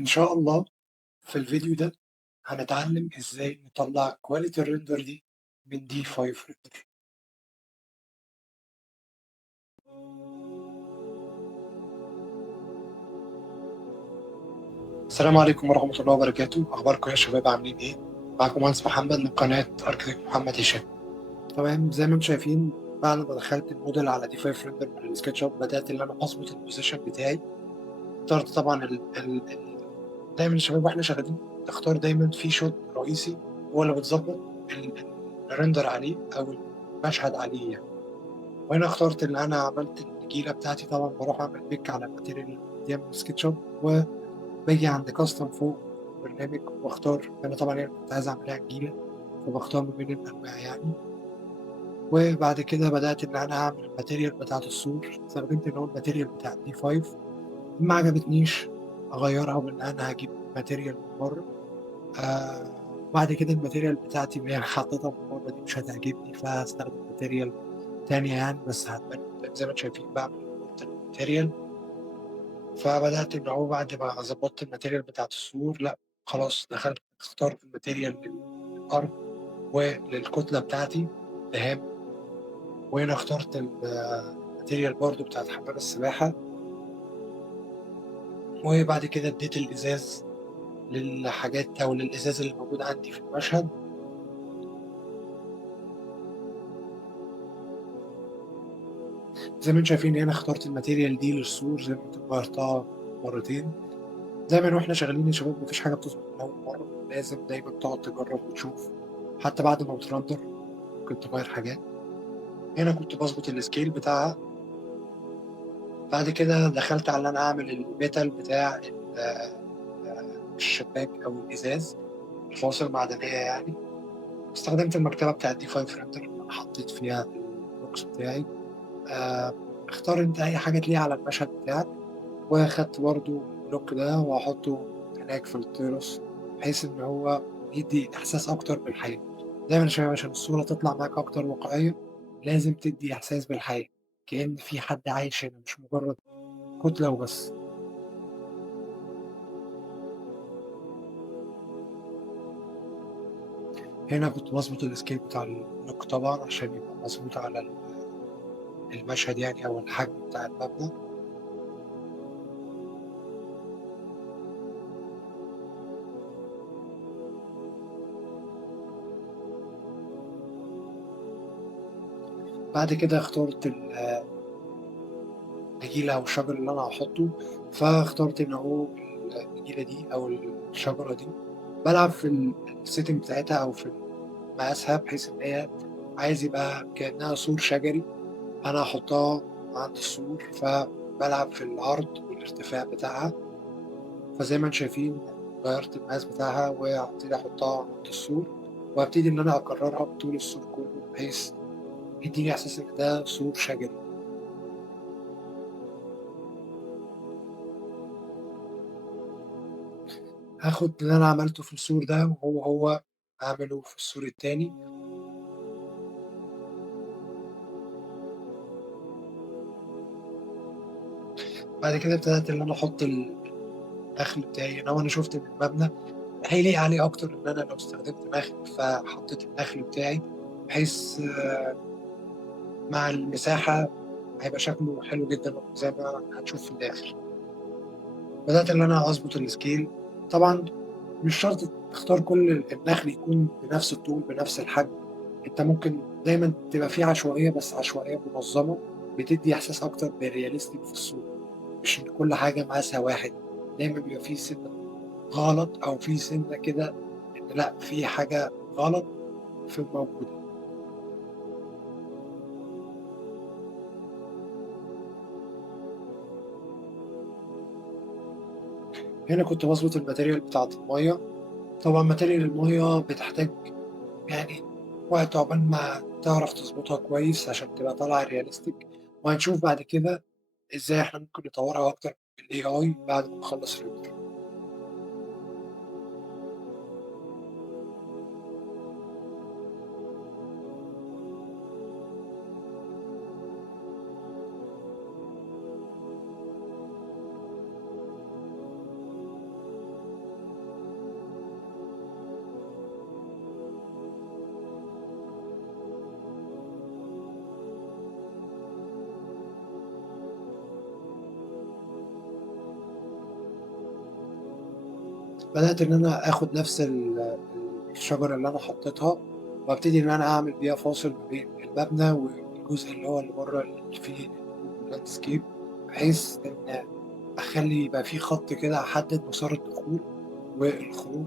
إن شاء الله في الفيديو ده هنتعلم إزاي نطلع كواليتي الريندر دي من D5 ريندر. السلام عليكم ورحمة الله وبركاته، أخباركم يا شباب عاملين إيه؟ معكم مهندس محمد من قناة أركتيك محمد هشام. تمام زي ما انتم شايفين بعد ما دخلت الموديل على D5 ريندر من السكتش اب بدأت إن أنا أظبط البوزيشن بتاعي. اخترت طبعا دايما يا شباب واحنا شغالين تختار دايما في شوت رئيسي هو اللي بتظبط الريندر عليه أو المشهد عليه يعني. وهنا اخترت ان انا عملت النجيله بتاعتي، طبعا بروح اعمل بيك على الماتيريال اللي مديها من سكتش اب وباجي عند كاستم فوق البرنامج واختار. انا طبعا يعني كنت عايز اعملها نجيله فبختار ما بين الانواع يعني. وبعد كده بدات ان انا اعمل الماتيريال بتاعت السور، استخدمت اللي هو الماتيريال بتاع دي 5. ما عجبتنيش اغيرها بان انا هجيب ماتيريال من بره. بعد كده الماتيريال بتاعتي اللي هي حطيتها من بره دي مش هتعجبني فهستخدم ماتيريال تانية يعني، بس هتبان زي ما انتم شايفين بعمل import الماتيريال. فبدأت إن هو بعد ما ظبطت الماتيريال بتاعت السور، لأ خلاص دخلت اخترت الماتيريال للأرض وللكتلة بتاعتي دهان. وهنا اخترت الماتيريال برضو بتاعت حمام السباحة. وبعد كده اديت الإزاز للحاجات أو للإزاز اللي موجود عندي في المشهد. زي ما انتم شايفين هنا اخترت الماتيريال دي للسور، زي ما انتم غيرتها مرتين. دايما واحنا شغالين يا شباب مفيش حاجه بتظبط من اول مره، لازم دايما تقعد تجرب وتشوف حتى بعد ما بترندر ممكن تغير حاجات. هنا كنت بظبط السكيل بتاعها. بعد كده دخلت على ان انا اعمل الميتال بتاع الشباك او الازاز، الفواصل المعدنيه يعني. استخدمت المكتبه بتاعت دي 5 ريندر اللي انا حطيت فيها البوكس بتاعي. آه، اختار انت اي حاجه تليها على المشهد بتاعك. واخدت برضو البلوك ده وهحطه هناك في التيرس بحيث ان هو يدي احساس اكتر بالحياه. دايما يا شباب عشان الصوره تطلع معاك اكتر واقعيه لازم تدي احساس بالحياه، كأن في حد عايش هنا مش مجرد كتله وبس. هنا كنت بظبط السكيل بتاع البلوك طبعا عشان يبقى مظبوط على المشهد يعني او الحجم بتاع المبنى. بعد كده اخترت النجيلة أو الشجر اللي أنا هحطه. فاخترت إن هو النجيلة دي أو الشجرة دي بلعب في السيتنج بتاعتها أو في مقاسها بحيث إن هي عايز يبقى كأنها سور شجري. أنا هحطها عند السور فبلعب في العرض والارتفاع بتاعها. فزي ما انتم شايفين غيرت المقاس بتاعها وهبتدي أحطها عند السور، وهبتدي إن أنا أكررها بطول السور كله بحيث يديني إحساس إن ده سور شجري. هاخد اللي أنا عملته في السور ده وهو هعمله في السور التاني. بعد كده ابتدأت إن أنا أحط النخل بتاعي. لو أنا شفت إن المبنى هيليق عليه أكتر إن أنا لو استخدمت نخل فحطيت النخل بتاعي بحيث مع المساحة هيبقى شكله حلو جدا زي ما هنشوف في الآخر. بدأت إن أنا أظبط السكيل. طبعا مش شرط تختار كل النخل يكون بنفس الطول بنفس الحجم. انت ممكن دايما تبقى فيه عشوائية بس عشوائية منظمة بتدي احساس اكتر بالرياليستيك في الصورة، مش ان كل حاجة مقاسها واحد. دايما بيبقى فيه سنة غلط او فيه سنة كده ان لا في حاجة غلط في الموجودة. هنا كنت بظبط الماتيريال بتاعت المية. طبعا ماتيريال المية بتحتاج يعني وقت عقبال ما تعرف تظبطها كويس عشان تبقى طالعة رياليستيك. وهنشوف بعد كده ازاي احنا ممكن نطورها اكتر بالاي اي بعد ما نخلص ريندر. بدأت إن أنا آخُد نفس الشجرة اللي أنا حطيتها، وأبتدي إن أنا أعمل بيها فاصل ما بين المبنى والجزء اللي هو اللي برّه اللي فيه الlandscape، بحيث إن أخلّي يبقى في خط كده أحدد مسار الدخول والخروج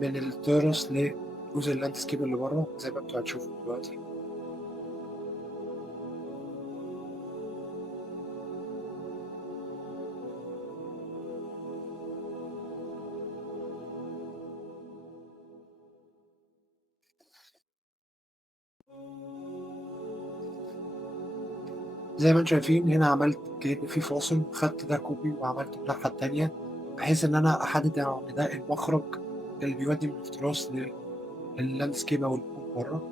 من الterrace لجزء الlandscape اللي برّه، زي ما أنتم هتشوفوا دلوقتي. زي ما أنتم شايفين هنا عملت كأن في فاصل، خدت ده كوبي وعملته الناحية التانية، بحيث إن أنا أحدد إن ده المخرج اللي بيودّي من التراس للlandscape أو الpool برّه.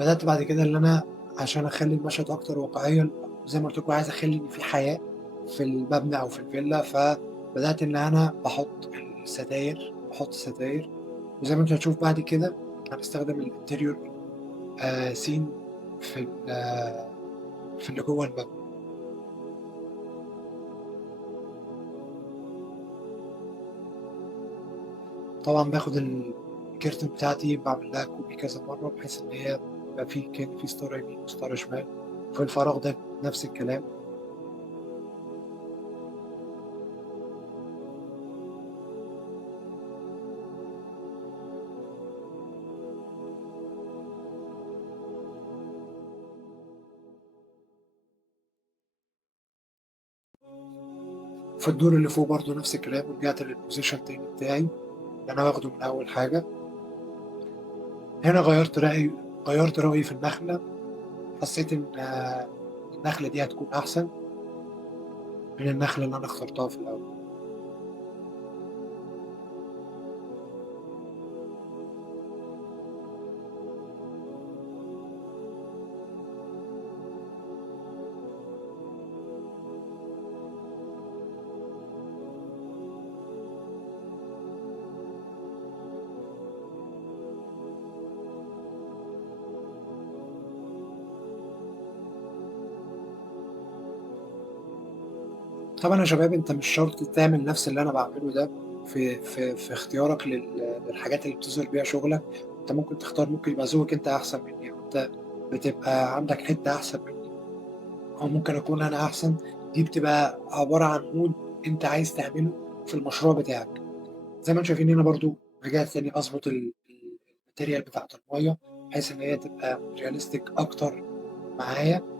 بدأت بعد كده اللي أنا عشان أخلّي المشهد أكتر واقعية، زي ما قُلت لكم عايز أخلّي إن في حياة في المبنى أو في الفيلا، فبدأت إن أنا باحط ستاير، وزي ما أنت هتشوف بعد كده هنستخدم الinterior scene في في اللي جوّه المبنى. طبعًا باخد الكيرتن بتاعتي باعمل لها كوبي كذا مرّة، بحيث إن هي يبقى في كأن في ستارة يمين وستارة شمال، وفي الفراغ ده نفس الكلام. في الدور اللي فوق برضه نفس الكلام، ورجعت للposition تاني بتاعي اللي أنا واخده من أول حاجة. هنا غيّرت رأيي في النخلة، حسيت إن النخلة دي هتكون أحسن من النخلة اللي أنا اخترتها في الأول. طبعًا يا شباب أنت مش شرط تعمل نفس اللي أنا باعمله ده في اختيارك للحاجات اللي بتظهر بيها شغلك، أنت ممكن تختار، ممكن يبقى ذوقك أنت أحسن منّي، أو أنت بتبقى عندك حتّة أحسن منّي، أو ممكن أكون أنا أحسن، دي بتبقى عبارة عن mood أنت عايز تعمله في المشروع بتاعك. زي ما أنتم شايفين هنا برضه رجعت تاني أضبط الmaterial بتاعة المَيّة، بحيث إن هي تبقى realistic أكتر معايا.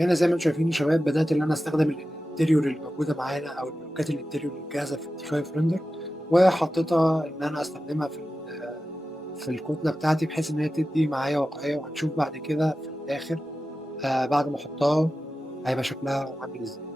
هنا زي ما أنتم شايفين يا شباب بدأت إن أنا أستخدم الinterior اللي موجودة معانا أو البلوكات الinterior الجاهزة في الT5 render، وحطيتها إن أنا أستخدمها في الكتلة بتاعتي، بحيث إن هي تدّي معايا واقعية، وهنشوف بعد كده في الآخر بعد ما أحطها هيبقى شكلها عامل إزاي.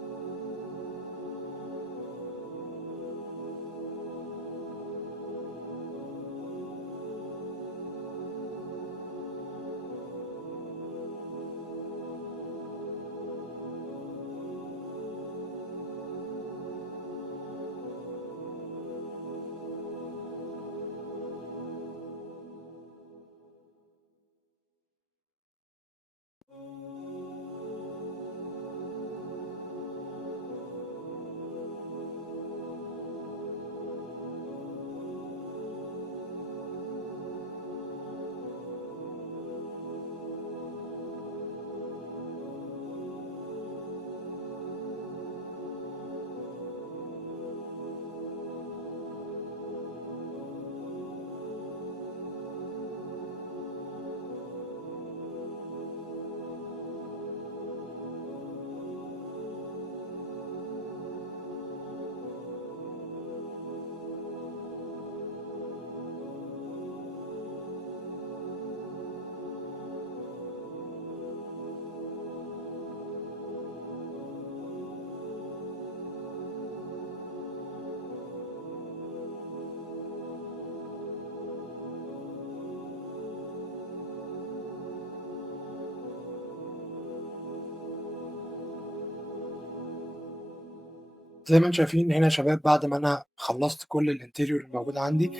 زي ما أنتم شايفين هنا يا شباب بعد ما أنا خلّصت كل الinterior الموجود عندي،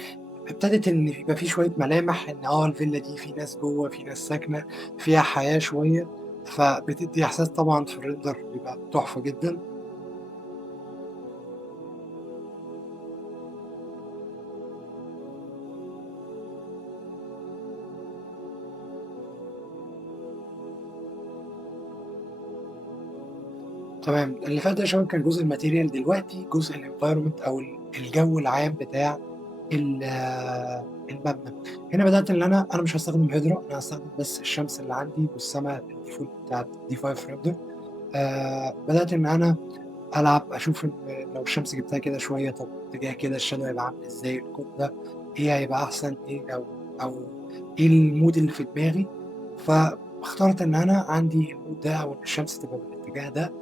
ابتدت إن يبقى في شوية ملامح إن الفيلا دي في ناس جوّه، في ناس ساكنة، فيها حياة شوية، فبتدّي إحساس طبعًا في الrender بيبقى تحفة جدًا. تمام، اللي فات ده يا شباب كان جزء الmaterial، دلوقتي جزء الenvironment أو الجو العام بتاع ال المبنى. هنا بدأت إن أنا مش هاستخدم هيدرا، أنا هاستخدم بس الشمس اللي عندي والسما الdefault بتاعة D5 render. بدأت إن أنا ألعب أشوف إن لو الشمس جبتها كده شوية، طب اتجاه كده الshadow هيبقى عامل إزاي، الكون ده إيه هيبقى أحسن، إيه أو إيه الmood اللي في دماغي. فاخترت إن أنا عندي الmood ده أو إن الشمس تبقى بالاتجاه ده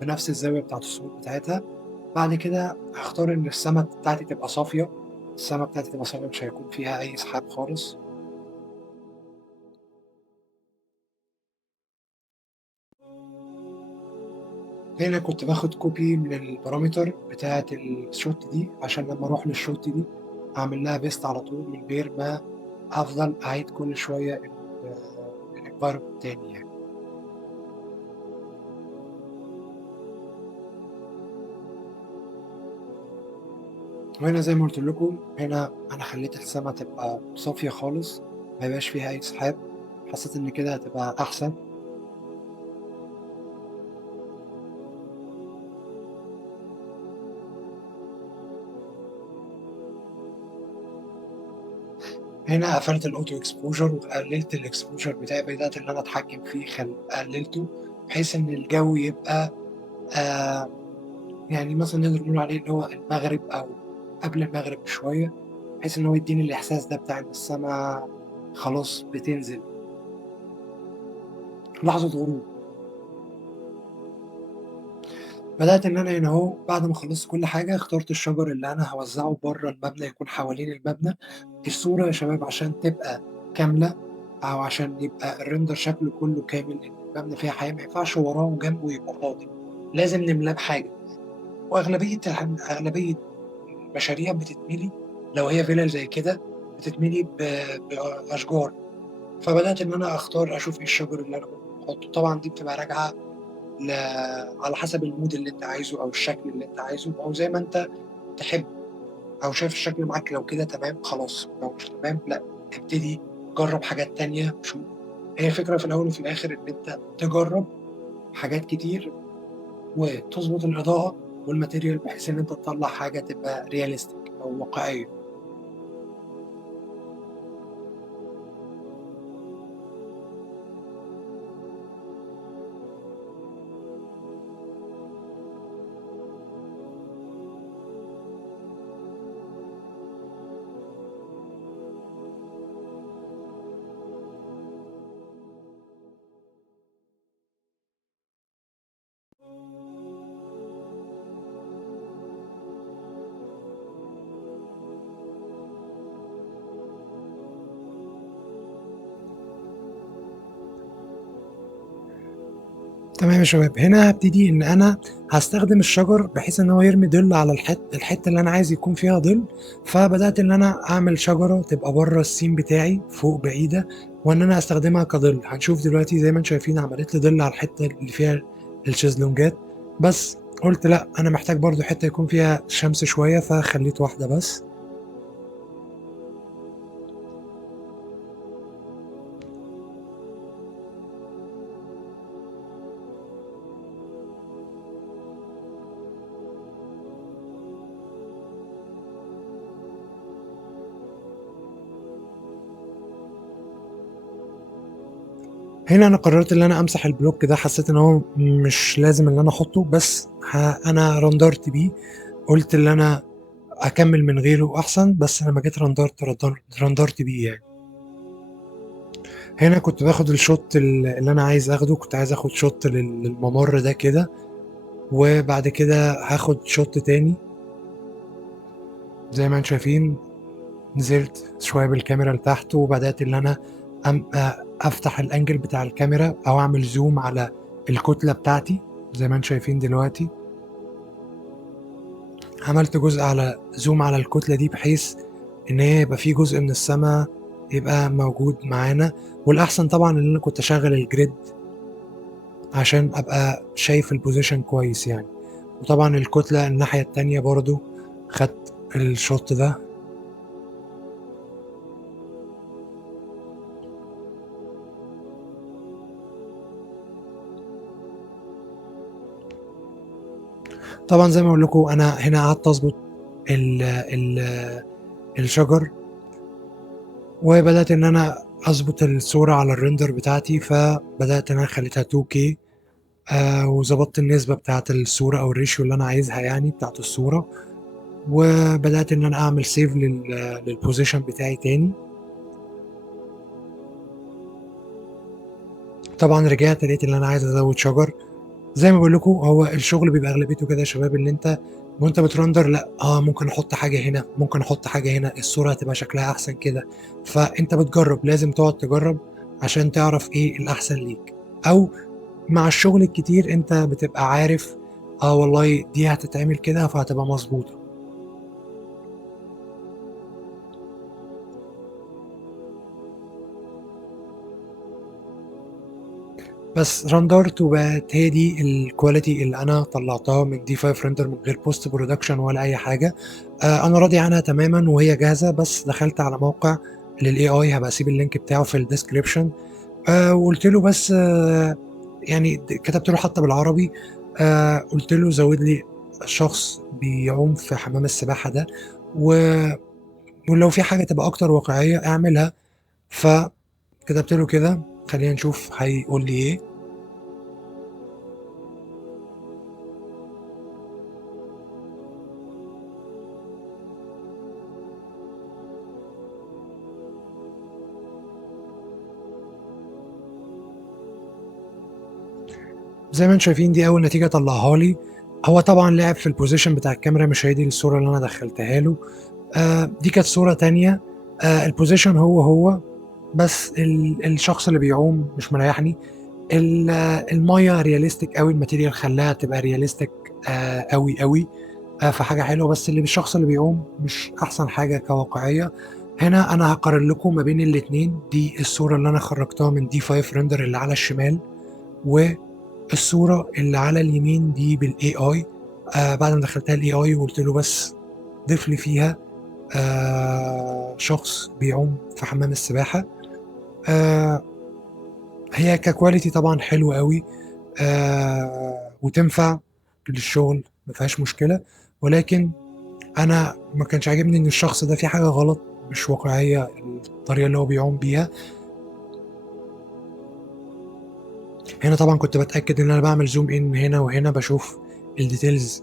بنفس الزاوية بتاعة الصعود بتاعتها. بعد كده هاختار إن السما بتاعتي تبقى صافية، السما بتاعتي تبقى صافية مش هيكون فيها أي سحاب خالص. هنا كنت باخد copy من البارامتر بتاعة الshot دي عشان لمّا أروح للshot دي أعمل لها paste على طول من غير ما أفضل أعيد كل شوية الenvironment تاني يعني. وهنا زي ما قُلت لكم، هنا أنا خلّيت السما تبقى صافية خالص، ما يبقاش فيها أي سحاب، حسيت إن كده هتبقى أحسن. هنا قفلت الauto exposure وقللت الexposure بتاعي، بدأت إن أنا أتحكم فيه، قللته بحيث إن الجو يبقى آآ يعني مثلًا نقدر نقول عليه اللي هو المغرب أو قبل المغرب بشوية، بحيث إن هو يدّيني الإحساس ده بتاع إن السما خلاص بتنزل، لحظة غروب. بدأت إن أنا هنا أهو بعد ما خلّصت كل حاجة، اخترت الشجر اللي أنا هاوزّعه برّه المبنى يكون حوالين المبنى. الصورة يا شباب عشان تبقى كاملة أو عشان يبقى الrender شكله كلّه كامل، إن المبنى فيه حياة، ما ينفعش وراه وجنبه يبقى فاضي، لازم نملاه بحاجة. وأغلبية أغلبية المشاريع بتتملي لو هي فيلل زي كده، بتتملي بأشجار. فبدأت إن أنا أختار أشوف إيه الشجر اللي أنا ممكن أحطه، طبعًا دي بتبقى راجعة ل على حسب الmood اللي أنت عايزه أو الشكل اللي أنت عايزه أو زي ما أنت تحب، أو شايف الشكل معاك لو كده تمام خلاص، لو مش تمام لأ، ابتدي جرّب حاجات تانية، شوف. هي الفكرة في الأول وفي الآخر إن أنت تجرّب حاجات كتير وتضبط الإضاءة والmaterial بحيث إن أنت تطلّع حاجة تبقى realistic أو واقعية. تمام يا شباب، هنا هابتدي إن أنا هاستخدم الشجر بحيث إن هو يرمي ظِل على الحتّة اللي أنا عايز يكون فيها ظِل. فبدأت إن أنا أعمل شجرة تبقى برّه السين بتاعي فوق بعيدة، وإن أنا أستخدمها كظِل. هنشوف دلوقتي زي ما أنتم شايفين عملت لي ظِل على الحتّة اللي فيها الشезلونجات، بس قُلت لأ، أنا محتاج برضه حتّة يكون فيها شمس شوية، فخلّيت واحدة بس. هنا أنا قررت إن أنا أمسح البلوك ده، حسيت إن هو مش لازم إن أنا أحطه، بس أنا رندرت بيه، قُلت اللي أنا أكمّل من غيره أحسن، بس لمّا جيت رندرت بيه يعني. هنا كنت باخد الshot اللي أنا عايز آخده، كنت عايز آخد shot للممر ده كده، وبعد كده هاخد shot تاني زي ما أنتم شايفين. نزلت شوية بالكاميرا لتحت، وبدأت اللي أنا أفتح الangle بتاع الكاميرا أو أعمل zoom على الكتلة بتاعتي زي ما أنتم شايفين دلوقتي. عملت جزء على زوم على الكتلة دي بحيث إن هي يبقى في جزء من السما يبقى موجود معانا، والأحسن طبعًا إن أنا كنت أشغّل الجريد عشان أبقى شايف البوزيشن كويس يعني، وطبعًا الكتلة الناحية التانية برضه خدت الشوت ده. طبعًا زي ما باقول لكم أنا هنا قعدت أضبط ال ال الشجر، وبدأت إن أنا أضبط الصورة على الrender بتاعتي، فبدأت إن أنا خليتها 2K، وضبطت النسبة بتاعة الصورة أو الratio اللي أنا عايزها يعني بتاعة الصورة، وبدأت إن أنا أعمل save للposition بتاعي تاني. طبعًا رجعت لقيت إن أنا عايز أزود شجر. زي ما باقول لكم هو الشغل بيبقى أغلبيته كده يا شباب، إن أنت وأنت بترندر لأ، ممكن أحط حاجة هنا، ممكن أحط حاجة هنا، الصورة هتبقى شكلها أحسن كده، فأنت بتجرّب، لازم تقعد تجرّب عشان تعرف إيه الأحسن ليك، أو مع الشغل الكتير أنت بتبقى عارف والله دي هتتعمل كده فهتبقى مضبوطة. بس رندرت وبقت هي دي الquality اللي أنا طلّعتها من D5 render من غير post production ولا أي حاجة. أنا راضي عنها تمامًا وهي جاهزة، بس دخلت على موقع للAI هابقى أسيب الlink بتاعه في الdescription. وقُلت له بس يعني كتبت له حتى بالعربي، قُلت له زوّد لي شخص بيعوم في حمام السباحة ده، و ولو في حاجة تبقى أكتر واقعية اعملها، فكتبت له كده، خلّينا نشوف هيقول لي إيه. زي ما أنتم شايفين دي أول نتيجة طلّعها لي. هو طبعًا لعب في الposition بتاع الكاميرا مش هي دي الصورة اللي أنا دخّلتها له. دي كانت صورة تانية. الposition هو، بس الشخص اللي بيعوم مش مريّحني. ال المَيّة realistic أوي، الmaterial خلّاها تبقى realistic أوي، أوي. فحاجة حلوة، بس الشخص اللي بيعوم مش أحسن حاجة كواقعية. هنا أنا هاقارن لكم ما بين الاتنين، دي الصورة اللي أنا خرّجتها من D5 render اللي على الشمال، والصورة اللي على اليمين دي بالAI. بعد ما دخّلتها الAI وقُلت له بس ضيف لي فيها شخص بيعوم في حمام السباحة. آآ هي كquality طبعًا حلوة أوي، وتنفع للشغل ما فيهاش مشكلة، ولكن أنا ما كانش عاجبني إن الشخص ده فيه حاجة غلط، مش واقعية الطريقة اللي هو بيعوم بيها. هنا طبعًا كنت باتأكد إن أنا باعمل zoom in هنا وهنا باشوف الdetails.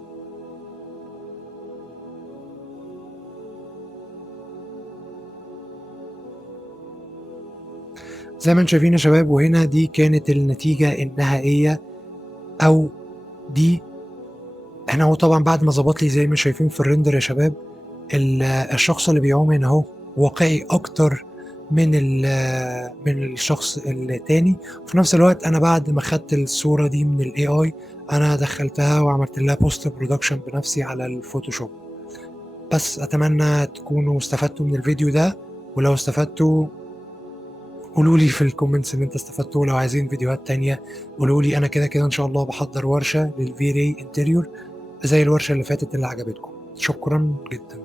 زي ما أنتم شايفين يا شباب، وهنا دي كانت النتيجة النهائية، أو دي هنا هو طبعًا بعد ما ضبط لي زي ما شايفين في الrender يا شباب، الشخص اللي بيعوم هنا أهو واقعي أكتر من الشخص التاني. وفي نفس الوقت أنا بعد ما خدت الصورة دي من الAI أنا دخّلتها وعملت لها post production بنفسي على الفوتوشوب. بس أتمنى تكونوا استفدتوا من الفيديو ده، ولو استفدتوا قولوا لي في الكومنتس إن أنتم استفدتوا، ولو عايزين فيديوهات تانية قولوا لي. أنا كده إن شاء الله باحضّر ورشة للV-Ray interior زي الورشة اللي فاتت اللي عجبتكم. شكرًا جدًا.